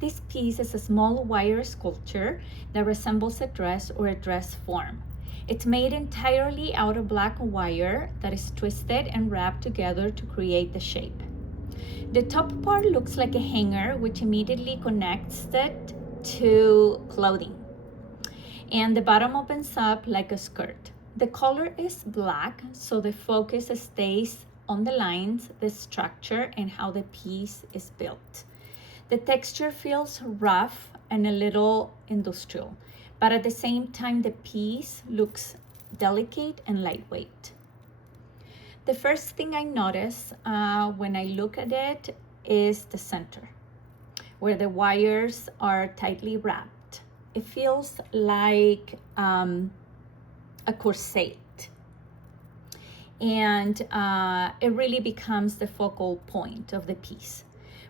This piece is a small wire sculpture that resembles a dress or a dress form. It's made entirely out of black wire that is twisted and wrapped together to create the shape. The top part looks like a hanger, which immediately connects it to clothing. And the bottom opens up like a skirt. The color is black, so the focus stays on the lines, the structure, and how the piece is built. The texture feels rough and a little industrial, but at the same time, the piece looks delicate and lightweight. The first thing I notice when I look at it is the center, where the wires are tightly wrapped. It feels like a corset, and it really becomes the focal point of the piece.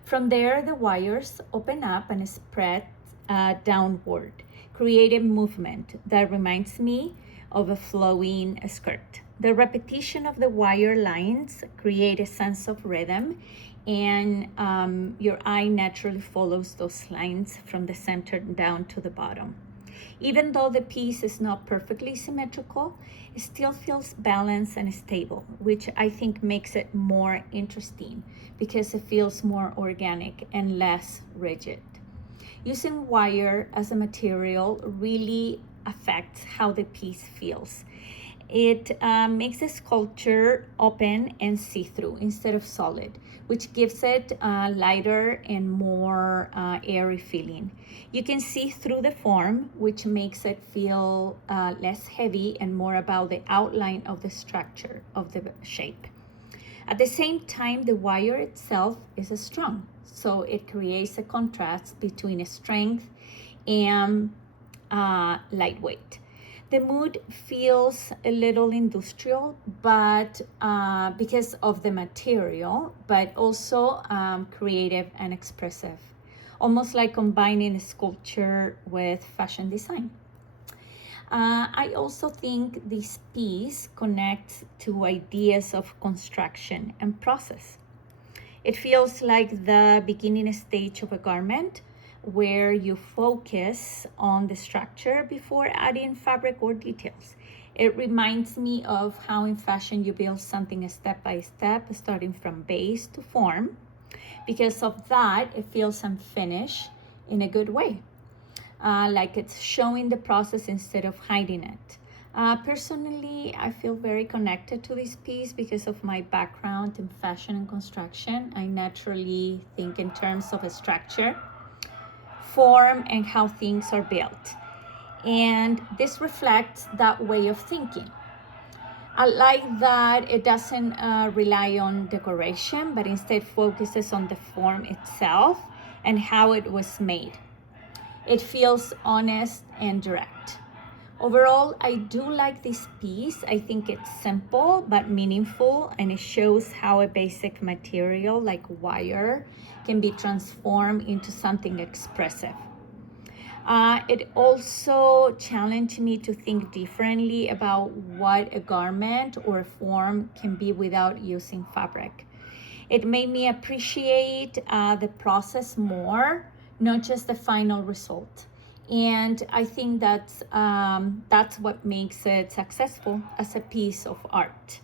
From there, the wires open up and spread downward, create a movement that reminds me of a flowing skirt. The repetition of the wire lines create a sense of rhythm, and your eye naturally follows those lines from the center down to the bottom. Even though the piece is not perfectly symmetrical, it still feels balanced and stable, which I think makes it more interesting because it feels more organic and less rigid. Using wire as a material really affects how the piece feels. It makes the sculpture open and see-through instead of solid, which gives it a lighter and more airy feeling. You can see through the form, which makes it feel less heavy and more about the outline of the structure of the shape. At the same time, the wire itself is strong, so it creates a contrast between strength and lightweight. The mood feels a little industrial, but because of the material, but also creative and expressive, almost like combining sculpture with fashion design. I also think this piece connects to ideas of construction and process. It feels like the beginning stage of a garment where you focus on the structure before adding fabric or details. It reminds me of how in fashion you build something step by step, starting from base to form. Because of that, it feels unfinished in a good way, like it's showing the process instead of hiding it. Personally, I feel very connected to this piece because of my background in fashion and construction. I naturally think in terms of a structure, form, and how things are built. And this reflects that way of thinking. I like that it doesn't rely on decoration, but instead focuses on the form itself and how it was made. It feels honest and direct. Overall, I do like this piece. I think it's simple but meaningful, and it shows how a basic material like wire can be transformed into something expressive. It also challenged me to think differently about what a garment or a form can be without using fabric. It made me appreciate the process more, not just the final result. And I think that's what makes it successful as a piece of art.